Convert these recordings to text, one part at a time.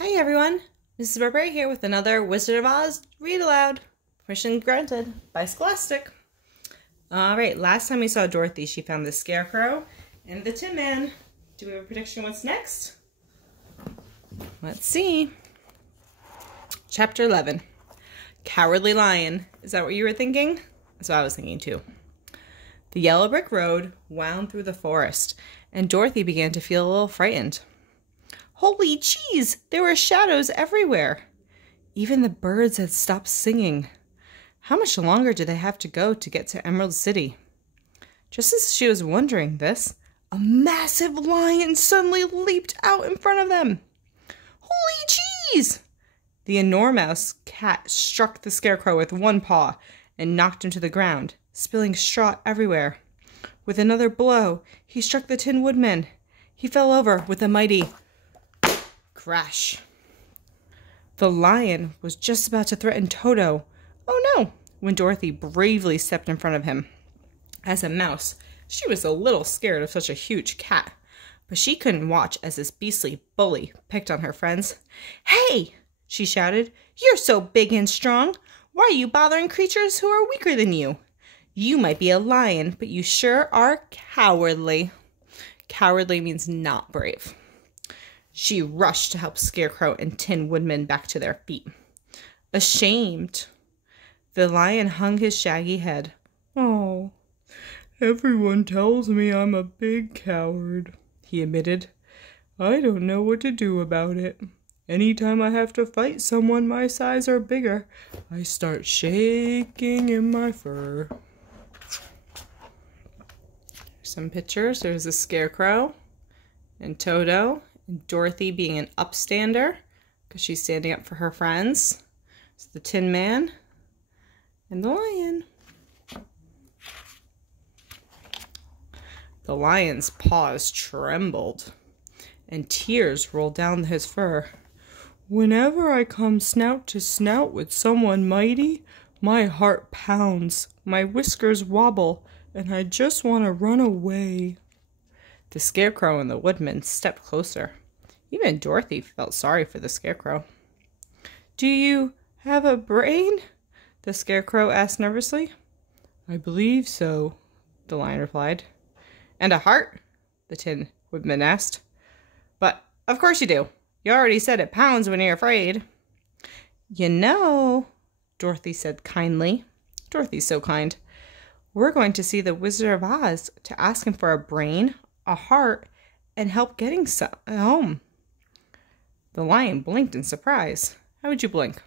Hi everyone, Mrs. Burberry here with another Wizard of Oz Read Aloud. Permission granted by Scholastic. Alright, last time we saw Dorothy, she found the Scarecrow and the Tin Man. Do we have a prediction what's next? Let's see. Chapter 11. Cowardly Lion. Is that what you were thinking? That's what I was thinking too. The yellow brick road wound through the forest, and Dorothy began to feel a little frightened. Holy cheese! There were shadows everywhere. Even the birds had stopped singing. How much longer do they have to go to get to Emerald City? Just as she was wondering this, a massive lion suddenly leaped out in front of them. Holy cheese! The enormous cat struck the Scarecrow with one paw and knocked him to the ground, spilling straw everywhere. With another blow, he struck the Tin Woodman. He fell over with a mighty crash. The lion was just about to threaten Toto. Oh no! When Dorothy bravely stepped in front of him. As a mouse, she was a little scared of such a huge cat, but she couldn't watch as this beastly bully picked on her friends. Hey! She shouted. You're so big and strong. Why are you bothering creatures who are weaker than you? You might be a lion, but you sure are cowardly. Cowardly means not brave. She rushed to help Scarecrow and Tin Woodman back to their feet. Ashamed, the lion hung his shaggy head. Oh, everyone tells me I'm a big coward, he admitted. I don't know what to do about it. Anytime I have to fight someone my size or bigger, I start shaking in my fur. Some pictures. There's a Scarecrow and Toto. And Dorothy being an upstander because she's standing up for her friends. It's the Tin Man and the lion. The lion's paws trembled and tears rolled down his fur. Whenever I come snout to snout with someone mighty, my heart pounds, my whiskers wobble, and I just want to run away. The Scarecrow and the Woodman stepped closer. Even Dorothy felt sorry for the Scarecrow. Do you have a brain? The Scarecrow asked nervously. I believe so, the lion replied. And a heart? The Tin Woodman asked. But of course you do. You already said it pounds when you're afraid. You know, Dorothy said kindly. Dorothy's so kind. We're going to see the Wizard of Oz to ask him for a brain, a heart, and help getting some home. The lion blinked in surprise. How would you blink?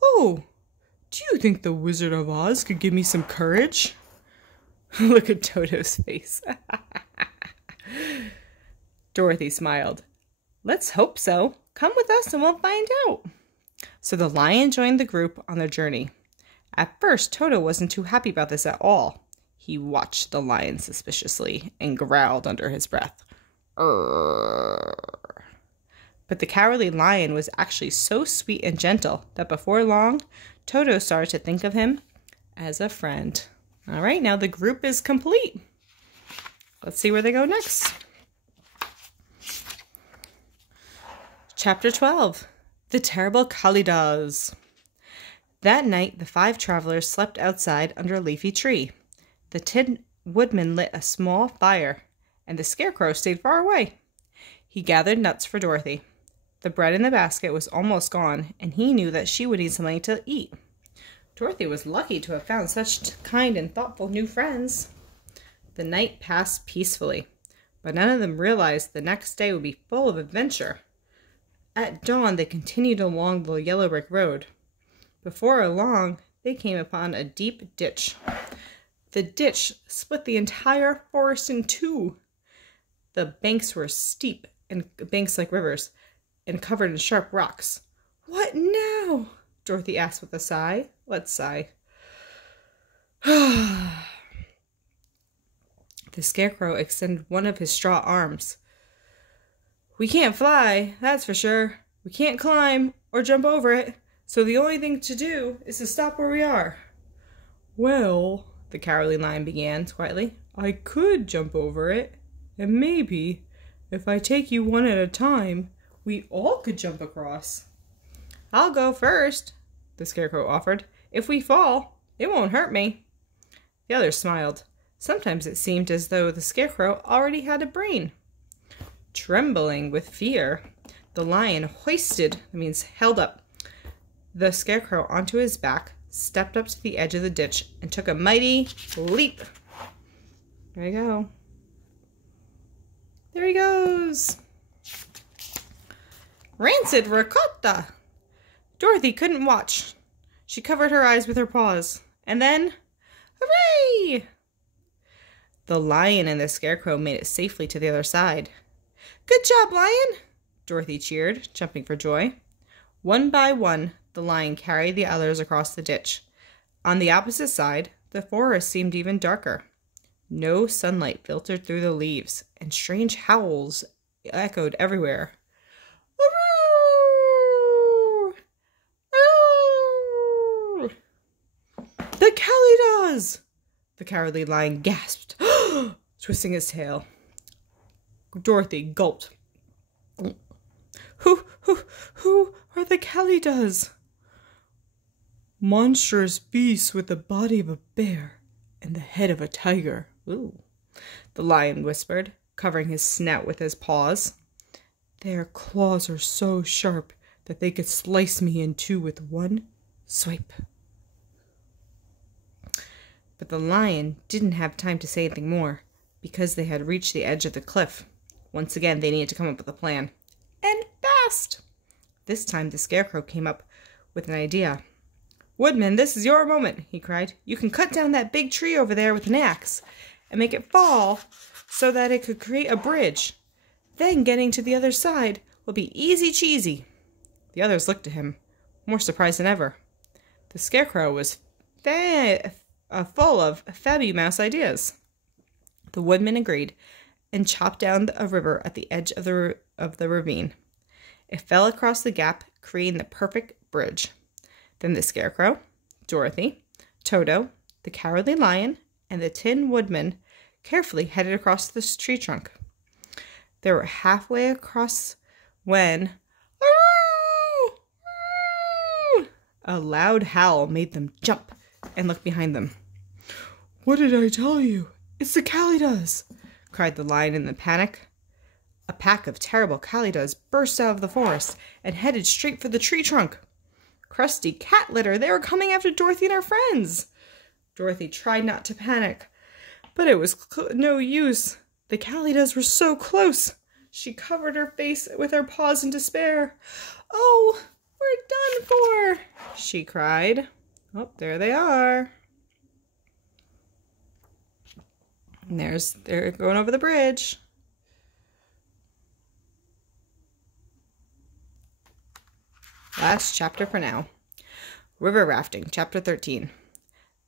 Oh, do you think the Wizard of Oz could give me some courage? Look at Toto's face. Dorothy smiled. Let's hope so. Come with us and we'll find out. So the lion joined the group on their journey. At first, Toto wasn't too happy about this at all. He watched the lion suspiciously and growled under his breath. Urgh. But the cowardly lion was actually so sweet and gentle that before long, Toto started to think of him as a friend. All right, now the group is complete. Let's see where they go next. Chapter 12. The Terrible Kalidas. That night, the 5 travelers slept outside under a leafy tree. The Tin Woodman lit a small fire, and the Scarecrow stayed far away. He gathered nuts for Dorothy. The bread in the basket was almost gone, and he knew that she would need something to eat. Dorothy was lucky to have found such kind and thoughtful new friends. The night passed peacefully, but none of them realized the next day would be full of adventure. At dawn, they continued along the yellow brick road. Before long, they came upon a deep ditch. The ditch split the entire forest in two. The banks were steep and banks like rivers and covered in sharp rocks. What now? Dorothy asked with a sigh. Let's sigh. The Scarecrow extended one of his straw arms. We can't fly, that's for sure. We can't climb or jump over it, so the only thing to do is to stop where we are. Well, the Cowardly Lion began quietly, I could jump over it, and maybe, if I take you one at a time, We all could jump across. I'll go first, the Scarecrow offered. If we fall, it won't hurt me. The others smiled. Sometimes it seemed as though the Scarecrow already had a brain. Trembling with fear, the lion held up the Scarecrow onto his back, stepped up to the edge of the ditch, and took a mighty leap. There you go. There he goes. Rancid ricotta! Dorothy couldn't watch. She covered her eyes with her paws. And then, hooray! The lion and the Scarecrow made it safely to the other side. Good job, Lion! Dorothy cheered, jumping for joy. One by one, the lion carried the others across the ditch. On the opposite side, the forest seemed even darker. No sunlight filtered through the leaves, and strange howls echoed everywhere. The Kalydahs! The Cowardly Lion gasped, twisting his tail. Dorothy gulped. Who are the Kalydahs? Monstrous beasts with the body of a bear and the head of a tiger. Ooh, the lion whispered, covering his snout with his paws. Their claws are so sharp that they could slice me in two with one swipe. But the lion didn't have time to say anything more, because they had reached the edge of the cliff. Once again, they needed to come up with a plan. And fast! This time, the Scarecrow came up with an idea. Woodman, this is your moment, he cried. You can cut down that big tree over there with an axe and make it fall so that it could create a bridge. Then getting to the other side will be easy cheesy. The others looked at him, more surprised than ever. The Scarecrow was full of fabulous ideas. The woodman agreed and chopped down a river at the edge of the ravine. It fell across the gap, creating the perfect bridge. Then the Scarecrow, Dorothy, Toto, the Cowardly Lion, and the Tin Woodman carefully headed across the tree trunk. They were halfway across when a loud howl made them jump and look behind them. What did I tell you? It's the Kalydahs! Cried the lion in the panic. A pack of terrible Kalydahs burst out of the forest and headed straight for the tree trunk. Crusty cat litter! They were coming after Dorothy and her friends! Dorothy tried not to panic, but it was no use. The Kalydahs were so close. She covered her face with her paws in despair. Oh, we're done for! She cried. Oh, there they are. And they're going over the bridge. Last chapter for now. River rafting, chapter 13.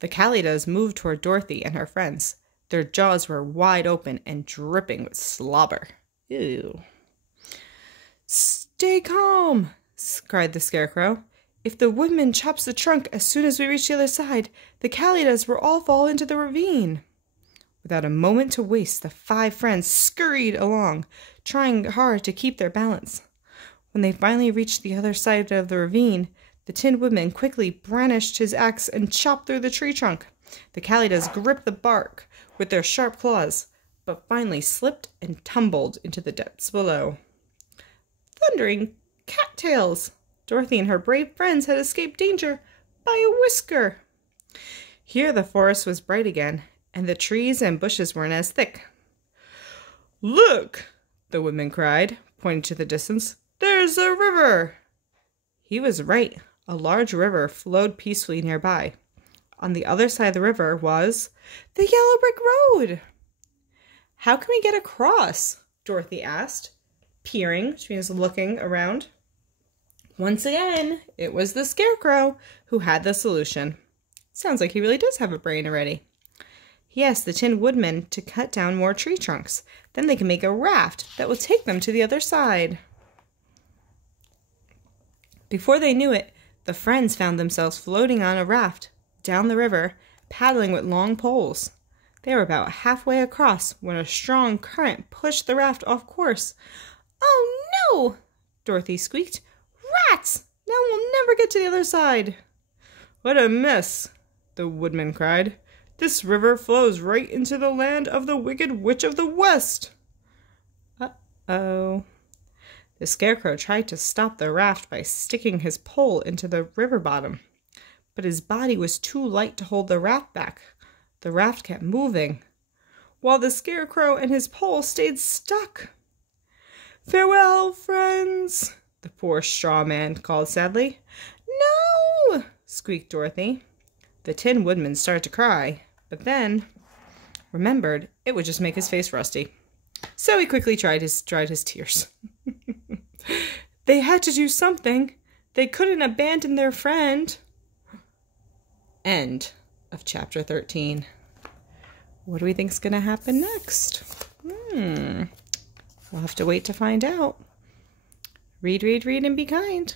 The Kalydahs moved toward Dorothy and her friends. Their jaws were wide open and dripping with slobber. Ew. Stay calm, cried the Scarecrow. If the woodman chops the trunk as soon as we reach the other side, the Kalydahs will all fall into the ravine. Without a moment to waste, the 5 friends scurried along, trying hard to keep their balance. When they finally reached the other side of the ravine, the Tin Woodman quickly brandished his axe and chopped through the tree trunk. The Kalydahs gripped the bark with their sharp claws, but finally slipped and tumbled into the depths below. Thundering cattails! Dorothy and her brave friends had escaped danger by a whisker. Here the forest was bright again, and the trees and bushes weren't as thick. Look! The woodman cried, pointing to the distance. There's a river! He was right. A large river flowed peacefully nearby. On the other side of the river was the yellow brick road. How can we get across? Dorothy asked, peering, she was looking around. Once again, it was the Scarecrow who had the solution. Sounds like he really does have a brain already. He asked the Tin Woodman to cut down more tree trunks. Then they can make a raft that will take them to the other side. Before they knew it, the friends found themselves floating on a raft down the river, paddling with long poles. They were about halfway across when a strong current pushed the raft off course. Oh no! Dorothy squeaked. Rats! Now we'll never get to the other side. What a mess, the woodman cried. This river flows right into the land of the Wicked Witch of the West. Uh-oh. The Scarecrow tried to stop the raft by sticking his pole into the river bottom, but his body was too light to hold the raft back. The raft kept moving, while the Scarecrow and his pole stayed stuck. Farewell, friends, the poor straw man called sadly. No, squeaked Dorothy. The Tin Woodman started to cry, but then remembered it would just make his face rusty. So he quickly dried his tears. They had to do something. They couldn't abandon their friend. End of chapter 13. What do we think is going to happen next? We'll have to wait to find out. Read, read, read, and be kind.